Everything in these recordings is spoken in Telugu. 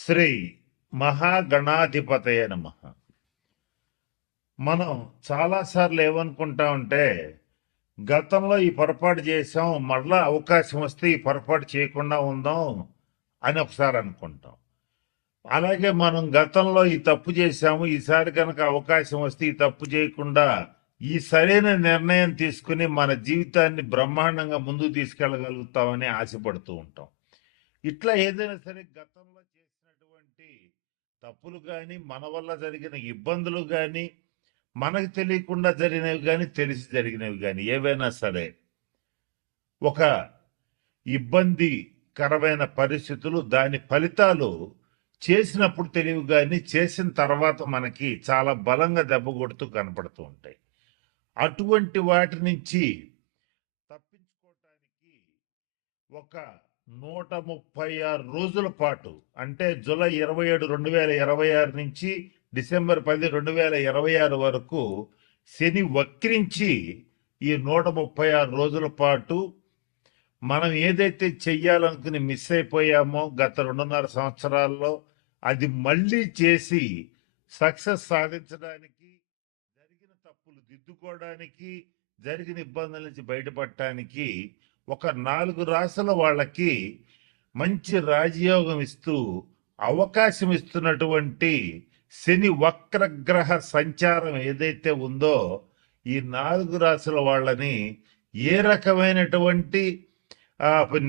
శ్రీ మహాగణాధిపతయ నమః. మనం చాలాసార్లు ఏమనుకుంటామంటే గతంలో ఈ పొరపాటు చేసాం, మళ్ళా అవకాశం వస్తే ఈ పొరపాటు చేయకుండా ఉందాం అని ఒకసారి అనుకుంటాం. అలాగే మనం గతంలో ఈ తప్పు చేశాము, ఈసారి కనుక అవకాశం వస్తే ఈ తప్పు చేయకుండా ఈ సరైన నిర్ణయం తీసుకుని మన జీవితాన్ని బ్రహ్మాండంగా ముందుకు తీసుకెళ్ళగలుగుతామని ఆశపడుతూ ఉంటాం. ఇట్లా ఏదైనా సరే గతంలో చేసినటువంటి తప్పులు కానీ, మన వల్ల జరిగిన ఇబ్బందులు కానీ, మనకు తెలియకుండా జరిగినవి కానీ, తెలిసి జరిగినవి కానీ ఏవైనా సరే ఒక ఇబ్బందికరమైన పరిస్థితులు, దాని ఫలితాలు చేసినప్పుడు తెలివి కానీ, చేసిన తర్వాత మనకి చాలా బలంగా దెబ్బ కొడుతూ కనపడుతూ ఉంటాయి. అటువంటి వాటి నుంచి తప్పించుకోవటానికి ఒక 136 రోజుల పాటు, అంటే జూలై 27 2026 నుంచి డిసెంబర్ 10 2026 వరకు శని వక్రించి ఈ 136 రోజుల పాటు మనం ఏదైతే చెయ్యాలనుకుని మిస్ అయిపోయామో గత 2.5 సంవత్సరాల్లో, అది మళ్ళీ చేసి సక్సెస్ సాధించడానికి, జరిగిన తప్పులు దిద్దుకోవడానికి, జరిగిన ఇబ్బందుల నుంచి బయటపడటానికి ఒక 4 రాసుల వాళ్ళకి మంచి రాజయోగం ఇస్తూ అవకాశం ఇస్తున్నటువంటి శని వక్రగ్రహ సంచారం ఏదైతే ఉందో, ఈ 4 రాసుల వాళ్ళని ఏ రకమైనటువంటి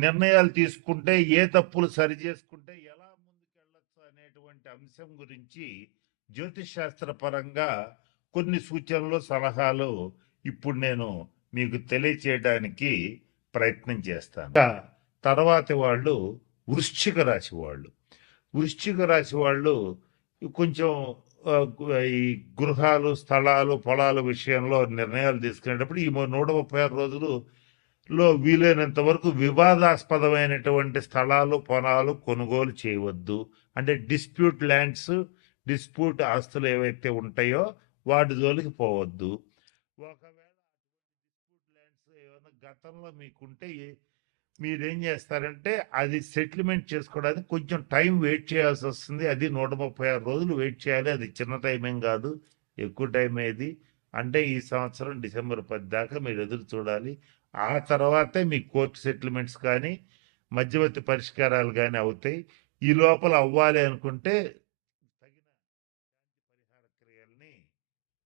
నిర్ణయాలు తీసుకుంటే, ఏ తప్పులు సరి చేసుకుంటే ఎలా ముందుకెళ్ళచ్చు అనేటువంటి అంశం గురించి జ్యోతిష్ శాస్త్ర పరంగా కొన్ని సూచనలు, సలహాలు ఇప్పుడు నేను మీకు తెలియచేయడానికి ప్రయత్నం చేస్తాను. తర్వాతి వాళ్ళు వృశ్చిక రాశి వాళ్ళు. వృశ్చిక రాశి వాళ్ళు కొంచెం ఈ గృహాలు, స్థలాలు, పొలాల విషయంలో నిర్ణయాలు తీసుకునేటప్పుడు ఈ 136 రోజులు వీలైనంత వరకు వివాదాస్పదమైనటువంటి స్థలాలు, పొలాలు కొనుగోలు చేయవద్దు. అంటే డిస్ప్యూట్ ల్యాండ్స్, డిస్ప్యూట్ ఆస్తులు ఏవైతే ఉంటాయో వాటి జోలికి పోవద్దు. ఒకవేళ డిస్ప్యూట్ ల్యాండ్స్ ఏమైనా గతంలో మీకుంటే మీరేం చేస్తారంటే అది సెటిల్మెంట్ చేసుకోవడానికి కొంచెం టైం వెయిట్ చేయాల్సి వస్తుంది. అది 136 రోజులు వెయిట్ చేయాలి. అది చిన్న టైం ఏం కాదు, ఎక్కువ టైం ఏది అంటే ఈ సంవత్సరం డిసెంబర్ 10 దాకా మీరు ఎదురు చూడాలి. ఆ తర్వాతే మీ కోర్టు సెటిల్మెంట్స్ కానీ, మధ్యవర్తి పరిష్కారాలు కానీ అవుతాయి. ఈ లోపల అవ్వాలి అనుకుంటే తగిన పరిహార క్రియల్ని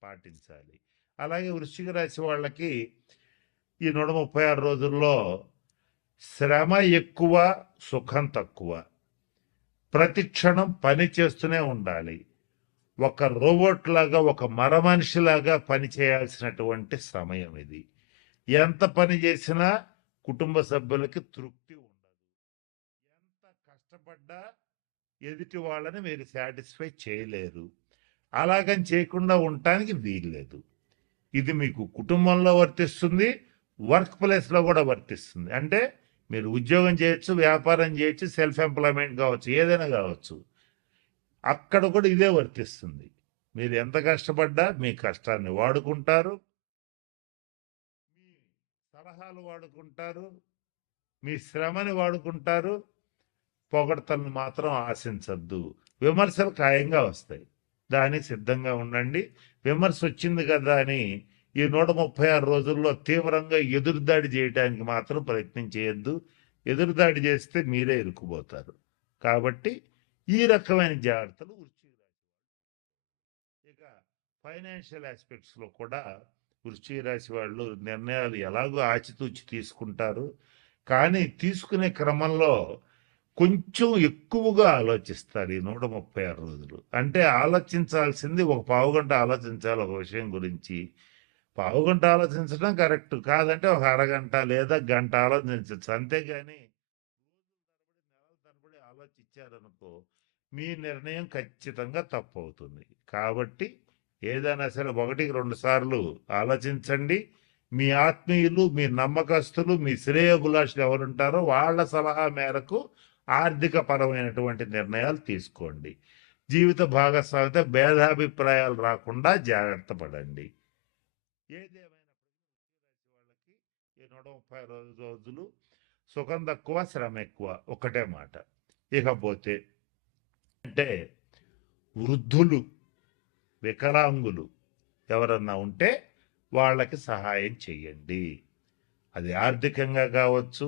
పాటించాలి. అలాగే వృశ్చిక రాశి వాళ్ళకి ఈ 136 రోజుల్లో శ్రమ ఎక్కువ, సుఖం తక్కువ. ప్రతి క్షణం పని చేస్తూనే ఉండాలి. ఒక రోబోట్ లాగా, ఒక మరమనిషిలాగా పని చేయాల్సినటువంటి సమయం ఇది. ఎంత పని చేసినా కుటుంబ సభ్యులకి తృప్తి ఉండదు. ఎంత కష్టపడ్డా ఎదుటి వాళ్ళని మీరు సాటిస్ఫై చేయలేరు. అలాగని చేయకుండా ఉండటానికి వీల్లేదు. ఇది మీకు కుటుంబంలో వర్తిస్తుంది, వర్క్ ప్లేస్లో కూడా వర్తిస్తుంది. అంటే మీరు ఉద్యోగం చేయొచ్చు, వ్యాపారం చేయొచ్చు, సెల్ఫ్ ఎంప్లాయ్మెంట్ కావచ్చు, ఏదైనా కావచ్చు. అక్కడ కూడా ఇదే వర్తిస్తుంది. మీరు ఎంత కష్టపడ్డా మీ కష్టాన్ని వాడుకుంటారు, మీ సలహాలు వాడుకుంటారు, మీ శ్రమని వాడుకుంటారు. పొగడ్తలను మాత్రం ఆశించద్దు. విమర్శలు ఖాయంగా వస్తాయి, దానికి సిద్ధంగా ఉండండి. విమర్శ వచ్చింది కదా అని ఈ 136 రోజుల్లో తీవ్రంగా ఎదురుదాడి చేయడానికి మాత్రం ప్రయత్నం చేయొద్దు. ఎదురుదాడి చేస్తే మీరే ఇరుక్కుపోతారు. కాబట్టి ఈ రకమైన జాగ్రత్తలు వృశ్చిక రాశి. ఇక ఫైనాన్షియల్ ఆస్పెక్ట్స్లో కూడా వృశ్చిక రాశి వాళ్ళు నిర్ణయాలు ఎలాగో ఆచితూచి తీసుకుంటారు. కానీ తీసుకునే క్రమంలో కొంచెం ఎక్కువగా ఆలోచిస్తారు ఈ 136 రోజులు. అంటే ఆలోచించాల్సింది ఒక పావుగంట ఆలోచించాలి ఒక విషయం గురించి. పావుగంట ఆలోచించడం కరెక్ట్ కాదంటే ఒక అరగంట లేదా గంట ఆలోచించవచ్చు. అంతేగాని నెలల తరబడి ఆలోచించారనుకో మీ నిర్ణయం ఖచ్చితంగా తప్పు అవుతుంది. కాబట్టి ఏదైనా సరే 1-2 సార్లు ఆలోచించండి. మీ ఆత్మీయులు, మీ నమ్మకస్తులు, మీ శ్రేయోభిలాషులు ఎవరుంటారో వాళ్ళ సలహా మేరకు ఆర్థిక పరమైనటువంటి నిర్ణయాలు తీసుకోండి. జీవిత భాగస్వామితో భేదాభిప్రాయాలు రాకుండా జాగ్రత్త పడండి. ఏదేమైనప్పటికీ వాళ్ళకి ఈ 136 రోజులు సుఖం తక్కువ, శ్రమ ఎక్కువ, ఒకటే మాట. ఇకపోతే అంటే వృద్ధులు, వికలాంగులు ఎవరన్నా ఉంటే వాళ్ళకి సహాయం చేయండి. అది ఆర్థికంగా కావచ్చు,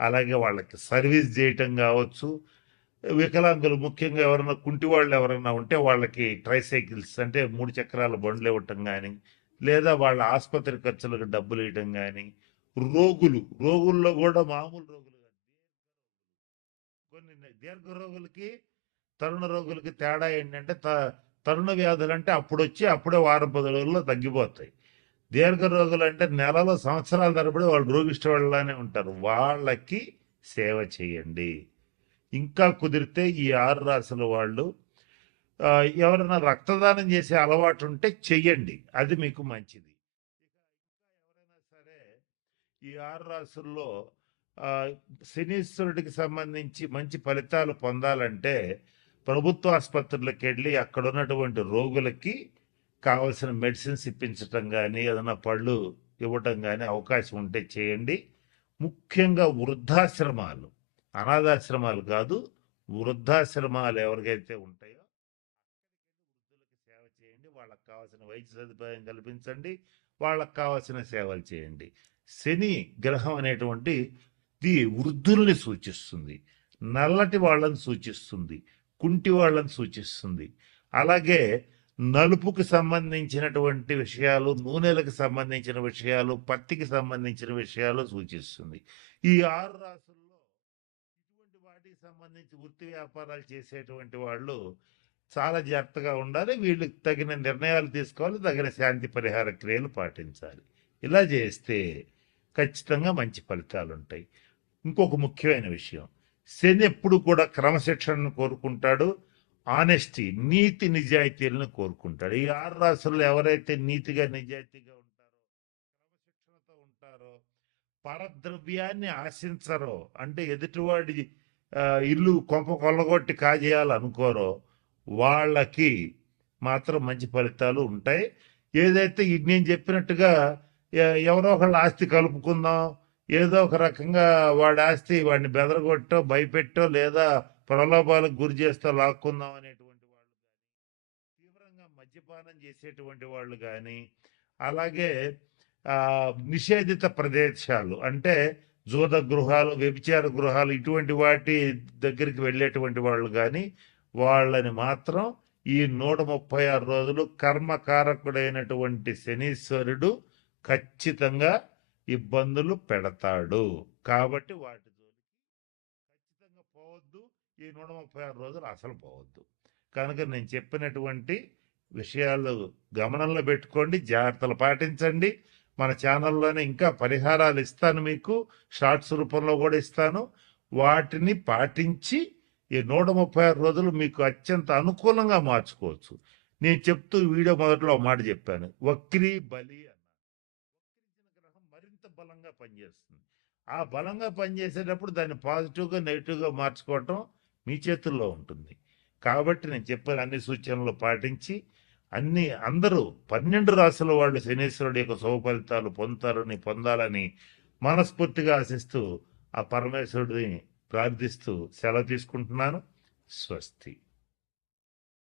అలాగే వాళ్ళకి సర్వీస్ చేయటం కావచ్చు. వికలాంగులు ముఖ్యంగా ఎవరైనా కుంటి వాళ్ళు ఎవరైనా ఉంటే వాళ్ళకి ట్రైసైకిల్స్ అంటే 3 చక్రాల బండ్లు ఇవ్వటం కానీ, లేదా వాళ్ళ ఆసుపత్రి ఖర్చులకు డబ్బులు ఇవ్వటం కానీ, రోగుల్లో కూడా మామూలు రోగులు కాదు, కొన్ని దీర్ఘ రోగులకి తరుణ రోగులకి తేడా ఏంటంటే తరుణ వ్యాధులు అంటే అప్పుడు వచ్చి అప్పుడే వారం 10 రోజుల్లో తగ్గిపోతాయి. దీర్ఘ రోగులు అంటే నెలలో సంవత్సరాల తరబడి వాళ్ళు రోగిష్టి వాళ్ళనే ఉంటారు. వాళ్ళకి సేవ చేయండి. ఇంకా కుదిరితే ఈ 6 రాసుల వాళ్ళు ఎవరైనా రక్తదానం చేసే అలవాటు ఉంటే చెయ్యండి, అది మీకు మంచిది. ఎవరైనా సరే ఈ 6 రాసుల్లో శనీశ్వరుడికి సంబంధించి మంచి ఫలితాలు పొందాలంటే ప్రభుత్వ ఆసుపత్రులకు వెళ్ళి అక్కడ ఉన్నటువంటి రోగులకి కావలసిన మెడిసిన్స్ ఇప్పించటం కానీ, ఏదైనా పళ్ళు ఇవ్వటం కానీ అవకాశం ఉంటే చేయండి. ముఖ్యంగా వృద్ధాశ్రమాలు, అనాథాశ్రమాలు కాదు, వృద్ధాశ్రమాలు ఎవరికైతే ఉంటాయో వృద్ధులకి సేవ చేయండి. వాళ్ళకి కావాల్సిన వైద్య సదుపాయం కల్పించండి, వాళ్ళకి కావాల్సిన సేవలు చేయండి. శని గ్రహం అనేటువంటి వృద్ధుల్ని సూచిస్తుంది, నల్లటి వాళ్ళని సూచిస్తుంది, కుంటి వాళ్ళని సూచిస్తుంది. అలాగే నలుపుకి సంబంధించినటువంటి విషయాలు, నూనెలకు సంబంధించిన విషయాలు, పత్తికి సంబంధించిన విషయాలు సూచిస్తుంది. ఈ 6 రాసుల్లో ఇటువంటి వాటికి సంబంధించి వృత్తి వ్యాపారాలు చేసేటువంటి వాళ్ళు చాలా జాగ్రత్తగా ఉండాలి. వీళ్ళకి తగిన నిర్ణయాలు తీసుకోవాలి, తగిన శాంతి పరిహార క్రియలు పాటించాలి. ఇలా చేస్తే ఖచ్చితంగా మంచి ఫలితాలు ఉంటాయి. ఇంకొక ముఖ్యమైన విషయం, శని ఎప్పుడు కూడా క్రమశిక్షణను కోరుకుంటాడు, ఆనెస్టీ, నీతి నిజాయితీలను కోరుకుంటాడు. ఈ 6 రాసుల్లో ఎవరైతే నీతిగా నిజాయితీగా ఉంటారో, క్రమశిక్షణతో ఉంటారో, పరద్రవ్యాన్ని ఆశించరో, అంటే ఎదుటివాడి ఇల్లు కొంప కొల్లగొట్టి కాజేయాలనుకోరో, వాళ్ళకి మాత్రం మంచి ఫలితాలు ఉంటాయి. ఏదైతే నేను చెప్పినట్టుగా ఎవరో ఒకళ్ళ ఆస్తి కలుపుకుందాం, ఏదో ఒక రకంగా వాడి ఆస్తి వాడిని బెదరగొట్టో, భయపెట్టో, లేదా ప్రలోభాలకు గురి చేస్తూ లాక్కుందాం అనేటువంటి వాళ్ళు కానీ, తీవ్రంగా మద్యపానం చేసేటువంటి వాళ్ళు కానీ, అలాగే నిషేధిత ప్రదేశాలు అంటే జూద గృహాలు, వ్యభిచార గృహాలు, ఇటువంటి వాటి దగ్గరికి వెళ్ళేటువంటి వాళ్ళు కానీ, వాళ్ళని మాత్రం ఈ 136 రోజులు కర్మకారకుడైనటువంటి శనీశ్వరుడు ఖచ్చితంగా ఇబ్బందులు పెడతాడు. కాబట్టి వాటి జోలికి ఖచ్చితంగా పోవద్దు. ఈ 136 రోజులు అసలు పోవద్దు. కనుక నేను చెప్పినటువంటి విషయాలు గమనంలో పెట్టుకోండి, జాగ్రత్తలు పాటించండి. మన ఛానల్లోనే ఇంకా పరిహారాలు ఇస్తాను, మీకు షార్ట్స్ రూపంలో కూడా ఇస్తాను. వాటిని పాటించి ఈ 136 రోజులు మీకు అత్యంత అనుకూలంగా మార్చుకోవచ్చు. నేను చెప్తూ వీడియో మొదట్లో మాట చెప్పాను, వక్రీ బలి అన్నాను. వక్రించిన గ్రహం మరింత బలంగా పనిచేస్తుంది. ఆ బలంగా పనిచేసేటప్పుడు దాన్ని పాజిటివ్గా నెగిటివ్గా మార్చుకోవటం మీ చేతుల్లో ఉంటుంది. కాబట్టి నేను చెప్పిన అన్ని సూచనలు పాటించి అందరూ 12 రాసుల వాళ్ళు శనీశ్వరుడు యొక్క శుభ ఫలితాలు పొందాలని మనస్ఫూర్తిగా ఆశిస్తూ ఆ పరమేశ్వరుడిని ప్రార్థిస్తూ సెలవు తీసుకుంటున్నాను. స్వస్తి.